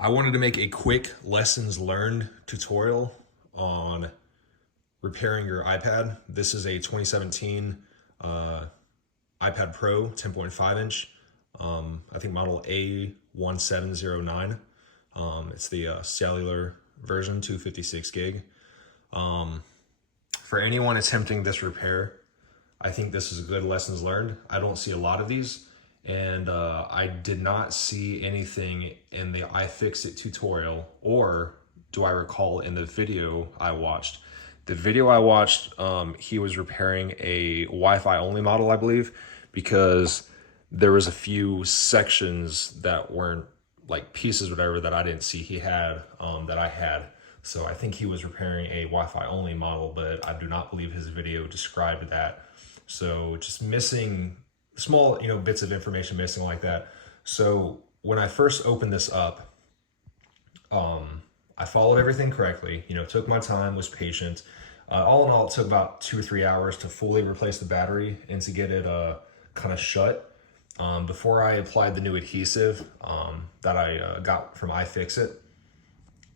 I wanted to make a quick lessons learned tutorial on repairing your iPad. This is a 2017 iPad Pro 10.5 inch. I think model A1709. It's the cellular version, 256 gig. For anyone attempting this repair, I think this is a good lessons learned. I don't see a lot of these, and I did not see anything in the iFixit tutorial, or do I recall in the video I watched. The video I watched, he was repairing a Wi-Fi only model, I believe, because there was a few sections that weren't like pieces, whatever, that I didn't see he had, that I had. So I think he was repairing a Wi-Fi only model, but I do not believe his video described that. So just missing small, bits of information missing like that. So when I first opened this up, I followed everything correctly, took my time, was patient. All in all, it took about 2 or 3 hours to fully replace the battery and to get it kind of shut. Before I applied the new adhesive that I got from iFixit,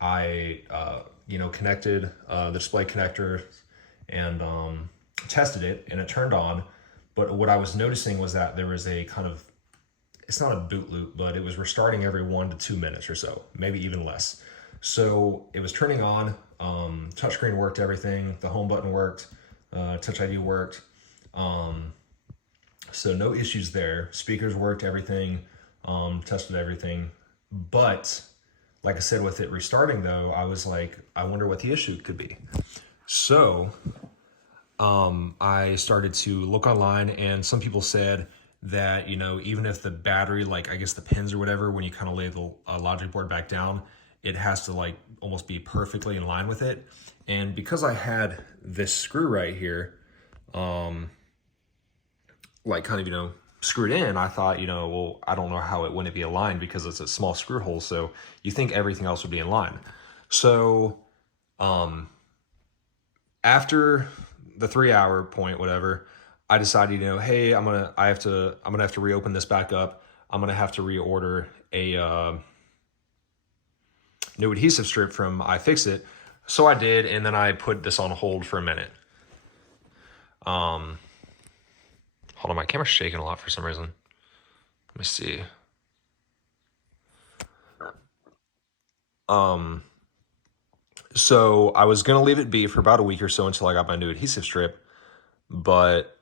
I connected the display connector and tested it, and it turned on. But what I was noticing was that there was a kind of, it's not a boot loop, but it was restarting every 1 to 2 minutes or so, maybe even less. So it was turning on, touchscreen worked, everything, the home button worked, Touch ID worked. So no issues there. Speakers worked, everything, tested everything. But like I said, with it restarting though, I was like, I wonder what the issue could be. So I started to look online, and some people said that, even if the battery, like I guess the pins or whatever, when you kind of lay the logic board back down, it has to like almost be perfectly in line with it. And because I had this screw right here, like kind of, screwed in, I thought, well, I don't know how it wouldn't be aligned because it's a small screw hole. So you think everything else would be in line. So, after the 3 hour point, whatever, I decided, hey, I'm gonna have to reopen this back up. I'm gonna have to reorder a new adhesive strip from iFixit. So I did, and then I put this on hold for a minute. Hold on, my camera's shaking a lot for some reason. Let me see. So I was gonna leave it be for about a week or so until I got my new adhesive strip, but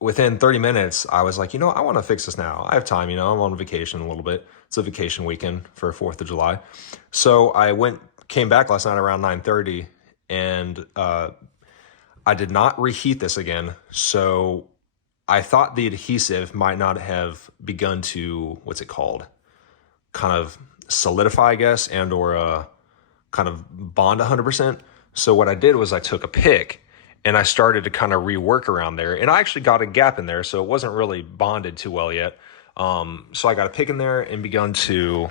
within 30 minutes, I was like, I want to fix this now. I have time, I'm on vacation a little bit. It's a vacation weekend for 4th of July. So I came back last night around 9:30, and I did not reheat this again. So I thought the adhesive might not have begun to, what's it called? Kind of solidify, I guess, and or kind of bond 100%. So what I did was I took a pick and I started to kind of rework around there, and I actually got a gap in there, so it wasn't really bonded too well yet. So I got a pick in there and begun to,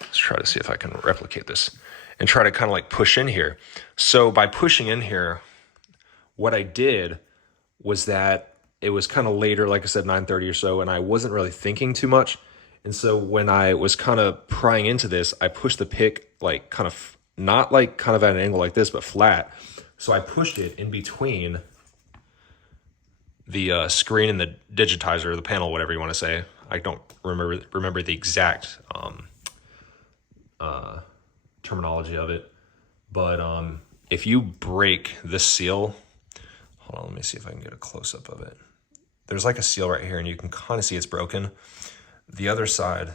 let's try to see if I can replicate this and try to kind of like push in here. So by pushing in here, what I did was that it was kind of later, like I said, 9:30 or so, and I wasn't really thinking too much. And so when I was kind of prying into this, I pushed the pick like kind of, not like kind of at an angle like this, but flat. So I pushed it in between the screen and the digitizer, the panel, whatever you want to say. I don't remember the exact terminology of it. But if you break this seal, hold on, let me see if I can get a close-up of it. There's like a seal right here, and you can kind of see it's broken. The other side,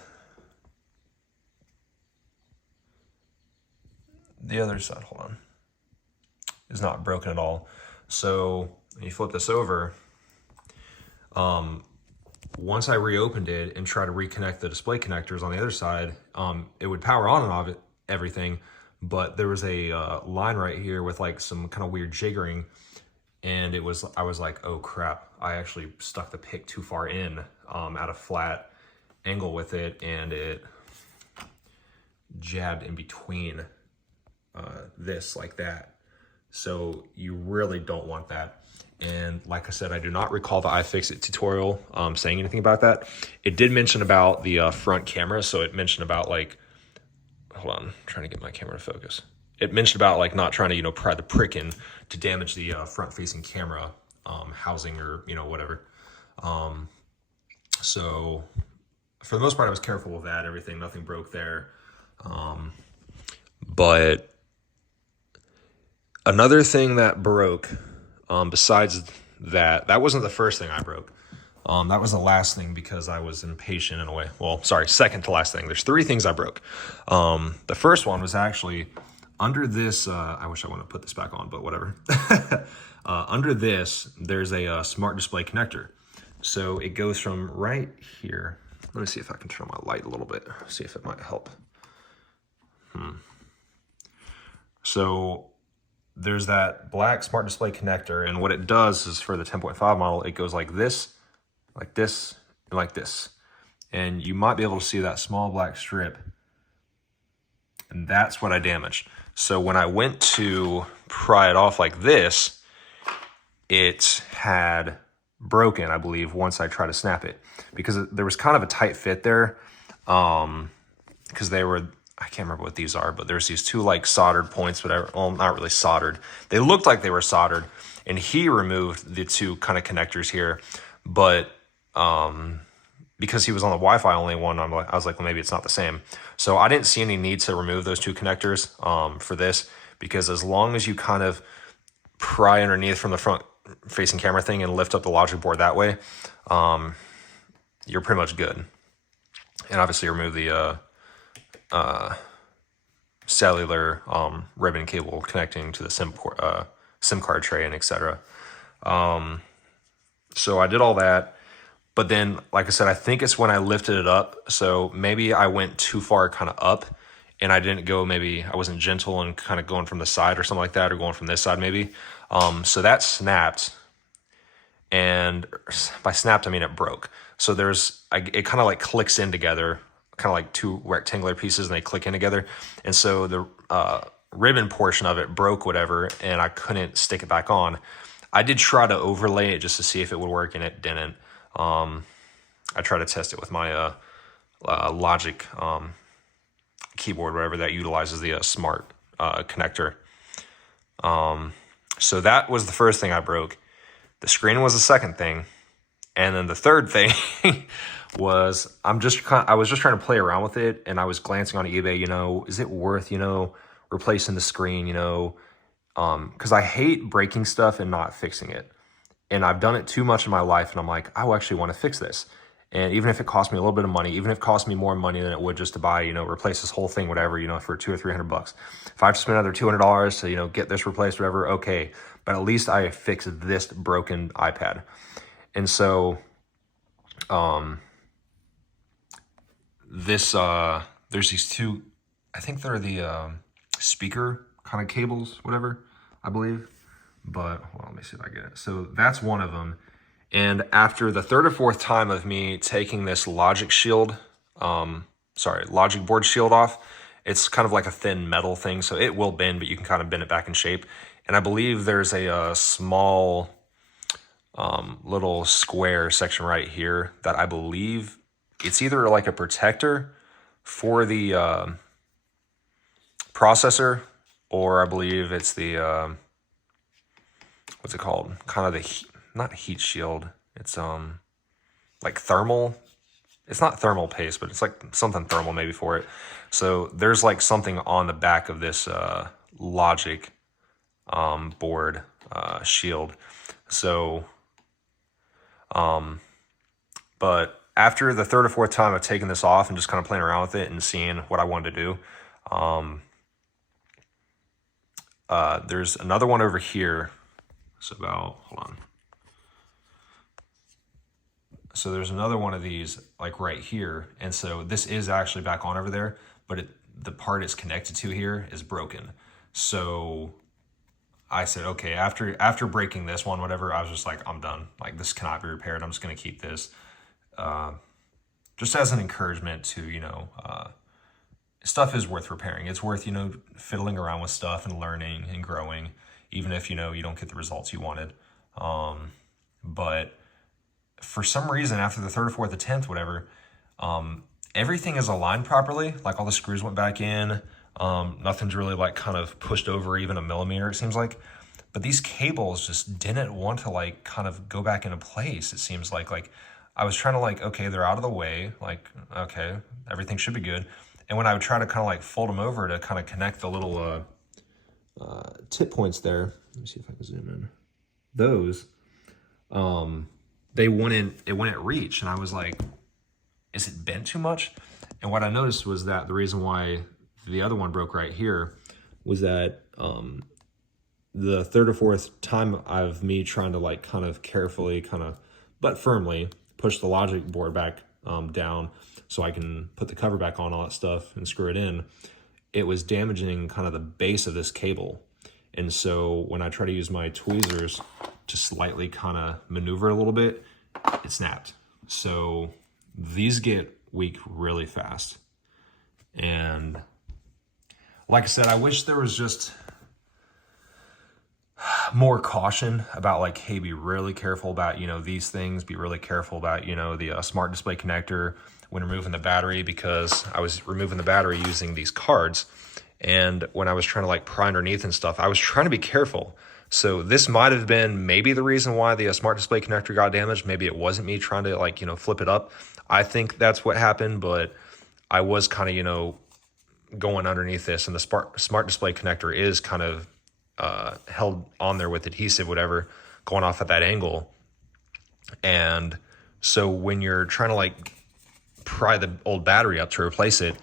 hold on, is not broken at all. So when you flip this over, once I reopened it and tried to reconnect the display connectors on the other side, it would power on and off everything, but there was a line right here with like some kind of weird jiggering, and I was like, oh crap, I actually stuck the pick too far in at a flat angle with it, and it jabbed in between this like that. So you really don't want that. And like I said, I do not recall the iFixit tutorial saying anything about that. It did mention about the front camera. So it mentioned about like, hold on, I'm trying to get my camera to focus. It mentioned about like not trying to, pry the prick in to damage the front facing camera housing or, whatever. So for the most part, I was careful with that. Everything, nothing broke there. But another thing that broke, besides that wasn't the first thing I broke. That was the last thing because I was impatient in a way. Well, sorry, second to last thing. There's 3 things I broke. The first one was actually under this. I wish I wouldn't have put this back on, but whatever. Under this, there's a smart display connector. So it goes from right here. Let me see if I can turn my light a little bit, see if it might help. So there's that black smart display connector, and what it does is for the 10.5 model, it goes like this, and like this. And you might be able to see that small black strip, and that's what I damaged. So when I went to pry it off like this, it had broken, I believe, once I tried to snap it, because there was kind of a tight fit there, because they were, I can't remember what these are, but there's these 2 like soldered points, whatever. Well, not really soldered. They looked like they were soldered, and he removed the 2 kind of connectors here, but because he was on the Wi-Fi only one, I was like, well, maybe it's not the same. So I didn't see any need to remove those 2 connectors for this, because as long as you kind of pry underneath from the front facing camera thing and lift up the logic board that way, you're pretty much good. And obviously remove the cellular ribbon cable connecting to the SIM card tray and etc. So I did all that, but then, like I said, I think it's when I lifted it up. So maybe I went too far kind of up, and I didn't go, maybe I wasn't gentle and kind of going from the side or something like that, or going from this side maybe. So that snapped, and by snapped I mean it broke. So it kind of like clicks in together, kind of like 2 rectangular pieces, and they click in together. And so the ribbon portion of it broke, whatever, and I couldn't stick it back on. I did try to overlay it just to see if it would work, and it didn't. I tried to test it with my Logic keyboard, whatever, that utilizes the smart connector. So that was the first thing I broke. The screen was the second thing. And then the third thing was I was just trying to play around with it, and I was glancing on eBay, is it worth, replacing the screen, because I hate breaking stuff and not fixing it. And I've done it too much in my life, and I'm like, I actually want to fix this. And even if it costs me a little bit of money, even if it costs me more money than it would just to buy, replace this whole thing, whatever, for $200 or $300. If I have to spend another $200 to, get this replaced, whatever, okay. But at least I fixed this broken iPad. And so, there's these 2, I think they're the speaker kind of cables, whatever, I believe. But well, let me see if I get it. So that's one of them. And after the 3rd or 4th time of me taking this Logic board shield off, it's kind of like a thin metal thing, so it will bend, but you can kind of bend it back in shape. And I believe there's a small little square section right here that I believe it's either like a protector for the processor, or I believe it's the what's it called? Kind of the not heat shield. It's like thermal. It's not thermal paste, but it's like something thermal maybe for it. So there's like something on the back of this Logic board shield. So, but after the 3rd or 4th time of taking this off and just kind of playing around with it and seeing what I wanted to do, there's another one over here. So hold on. So there's another one of these like right here. And so this is actually back on over there, but the part it's connected to here is broken. So I said, okay, after breaking this one, whatever, I was just like, I'm done. Like, this cannot be repaired. I'm just going to keep this just as an encouragement to, stuff is worth repairing. It's worth, fiddling around with stuff and learning and growing, even if, you don't get the results you wanted. But for some reason, after the third or fourth attempt, whatever, everything is aligned properly. Like all the screws went back in. Nothing's really like kind of pushed over even a millimeter, it seems like. But these cables just didn't want to like kind of go back into place. It seems like I was trying to like, okay, they're out of the way. Like, okay, everything should be good. And when I would try to kind of like fold them over to kind of connect the little tip points there, let me see if I can zoom in. Those, it wouldn't reach. And I was like, is it bent too much? And what I noticed was that the reason why the other one broke right here was that the third or fourth time of me trying to like kind of carefully, but firmly push the logic board back down so I can put the cover back on, all that stuff, and screw it in, it was damaging kind of the base of this cable. And so when I try to use my tweezers to slightly kind of maneuver a little bit, it snapped. So these get weak really fast. And like I said, I wish there was just more caution about like, hey, be really careful about, these things, be really careful about, the smart display connector when removing the battery, because I was removing the battery using these cards. And when I was trying to like pry underneath and stuff, I was trying to be careful. So this might have been maybe the reason why the smart display connector got damaged. Maybe it wasn't me trying to like, flip it up. I think that's what happened, but I was kind of, going underneath this, and the smart display connector is kind of held on there with adhesive, whatever, going off at that angle. And so when you're trying to like pry the old battery up to replace it,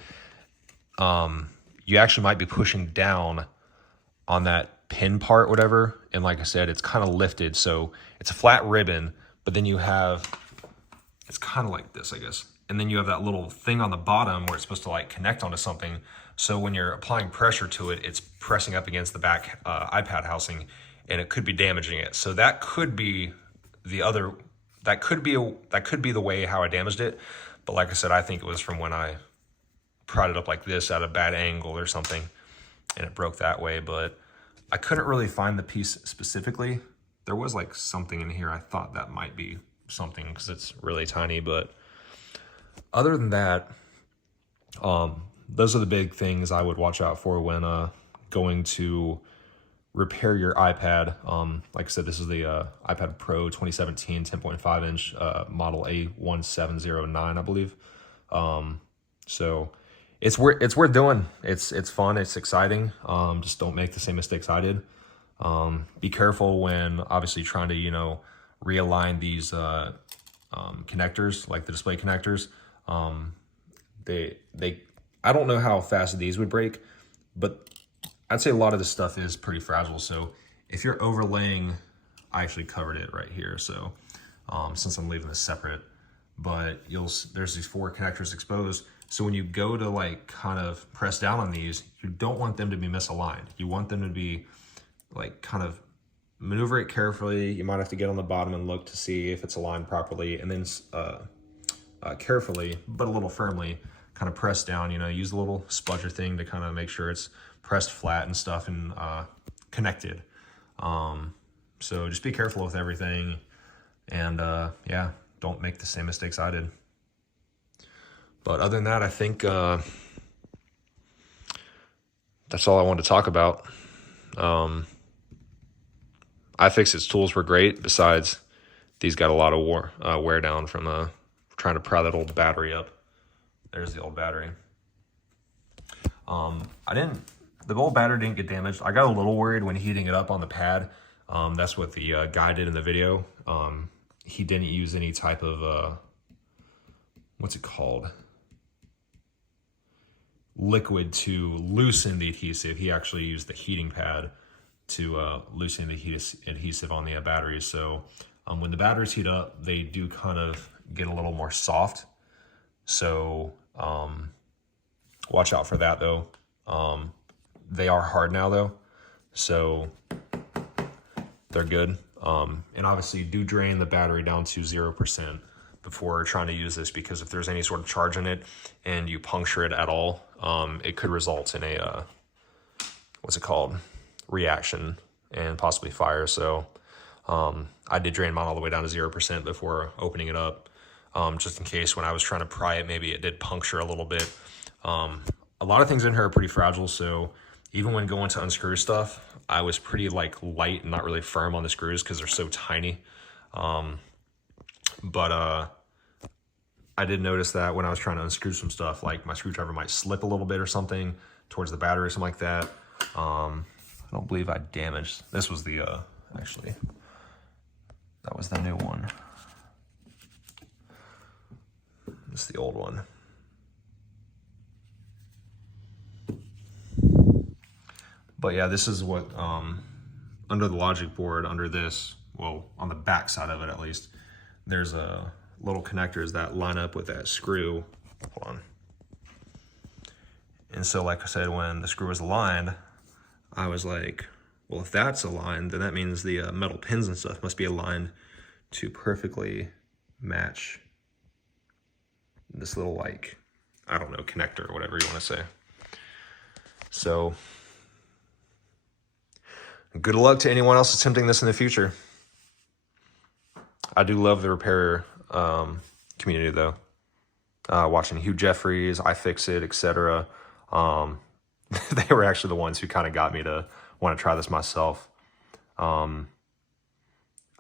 you actually might be pushing down on that pin part, whatever. And like I said, it's kind of lifted. So it's a flat ribbon, but then it's kind of like this, I guess. And then you have that little thing on the bottom where it's supposed to like connect onto something. So when you're applying pressure to it, it's pressing up against the back iPad housing, and it could be damaging it. So that could be that could be the way how I damaged it. But like I said, I think it was from when I pried it up like this at a bad angle or something, and it broke that way. But I couldn't really find the piece specifically. There was like something in here. I thought that might be something because it's really tiny, but other than that, those are the big things I would watch out for when going to repair your iPad. Like I said, this is the iPad Pro 2017 10.5 inch model A1709, I believe. So it's worth doing. It's fun. It's exciting. Just don't make the same mistakes I did. Be careful when obviously trying to realign these connectors, like the display connectors. I don't know how fast these would break, but I'd say a lot of this stuff is pretty fragile. So if you're overlaying, I actually covered it right here. So since I'm leaving this separate, but there's these 4 connectors exposed. So when you go to like kind of press down on these, you don't want them to be misaligned. You want them to be like kind of maneuver it carefully. You might have to get on the bottom and look to see if it's aligned properly, and then carefully, but a little firmly, kind of press down, use a little spudger thing to kind of make sure it's pressed flat and stuff and connected. So just be careful with everything, and yeah, don't make the same mistakes I did. But other than that, I think that's all I wanted to talk about. iFixit's tools were great. Besides, these got a lot of wear down from trying to pry that old battery up. There's the old battery. The old battery didn't get damaged. I got a little worried when heating it up on the pad. That's what the guy did in the video. He didn't use any type of, what's it called? Liquid to loosen the adhesive. He actually used the heating pad to loosen the adhesive on the batteries. So when the batteries heat up, they do kind of get a little more soft. So watch out for that though. They are hard now though, so they're good. And obviously do drain the battery down to 0% before trying to use this, because if there's any sort of charge in it and you puncture it at all, it could result in a, what's it called? Reaction and possibly fire. So I did drain mine all the way down to 0% before opening it up, just in case when I was trying to pry it, maybe it did puncture a little bit. A lot of things in here are pretty fragile, so even when going to unscrew stuff, I was pretty like light and not really firm on the screws because they're so tiny. But I did notice that when I was trying to unscrew some stuff, like my screwdriver might slip a little bit or something towards the battery or something like that. I don't believe I damaged. This was the, actually, that was the new one. This is the old one. But yeah, this is what, under the logic board, under this, well, on the back side of it at least, there's a little connectors that line up with that screw. Hold on. And so, like I said, when the screw was aligned, I was like, well, if that's aligned, then that means the metal pins and stuff must be aligned to perfectly match this little, like, I don't know, connector or whatever you want to say. So good luck to anyone else attempting this in the future. I do love the repair community, though. Watching Hugh Jeffries, iFixit, etc. They were actually the ones who kind of got me to want to try this myself. I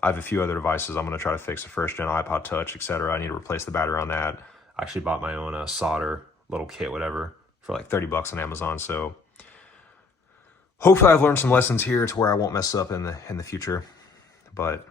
have a few other devices I'm going to try to fix, the first gen iPod Touch, etc. I need to replace the battery on that. I actually bought my own solder little kit, whatever, for like 30 bucks on Amazon. So hopefully I've learned some lessons here to where I won't mess up in the future. But